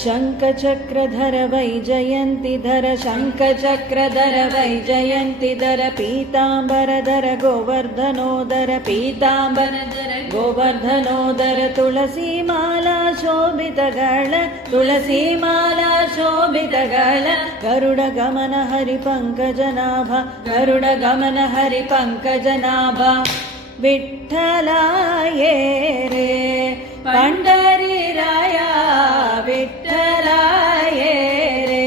शङ्खचक्रधर वैजयन्तिधर शङ्खचक्रधर वैजयन्तिधर पीताम्बरधर गोवर्धनोदर पीताम्बरधर गोवर्धनोदर तुलसीमाला शोभितगळ तुलसीमाला शोभितगळ गरुडगमन हरिपङ्कजनाभ गरुडगमन हरिपङ्कजनाभ विठ्ठलाये रे पंढरीराया विठ्ठलाये रे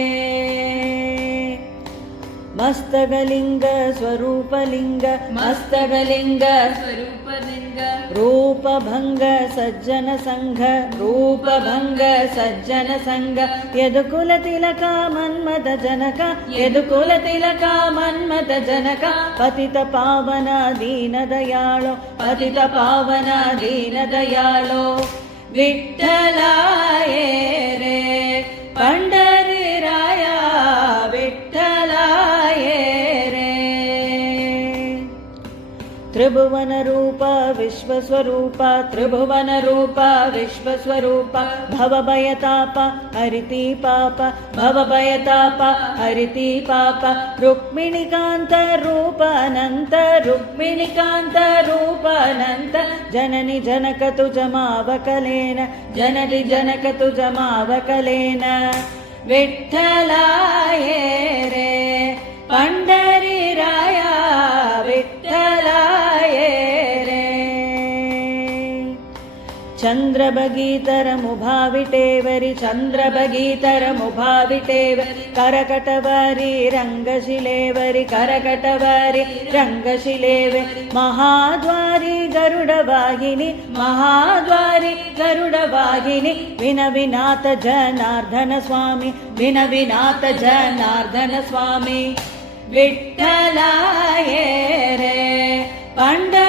मस्तकलिंग स्वरूपलिंग मस्तकलिंग स्वरूपलिंग रूपभंग सज्जन संघ रूपभंग सज्जन संघ यदुकुलतिलक मन्मथ जनक यदुकुलतिलक मन्मथ जनक पतित पावन दीन दयाळो पतित पावन दीन दयाळो विठ्ठलाये रे पंढरीराया विठ्ठलाये रे त्रिभुवन रूप विश्वस्वरूप त्रिभुवन रूप विश्वस्वरूप भवभयताप हरिति पाप भवभयताप हरिति पाप रुक्मिणीकान्त रूप अनंत रुक्मिणीकान्त रूप अनंत जननी जनक तुजमावकलेन जननी जनक तुजमावकलेन विठ्ठलाये रे पंढरीराया विठ्ठलाये रे चंद्रभगीतरमुभाविटेवरि चंद्रभगीतरमुभाविटेवरि करकटवारी रंगशिलेवरि करकटवारी रंगशिलेवरि महाद्वारी गरुडवाहिनी महाद्वारी गरुडवाहिनी विनविनाथ जनार्दन स्वामी विनविनाथ जनार्दन स्वामी विठ्ठलाये रे पंढरीराया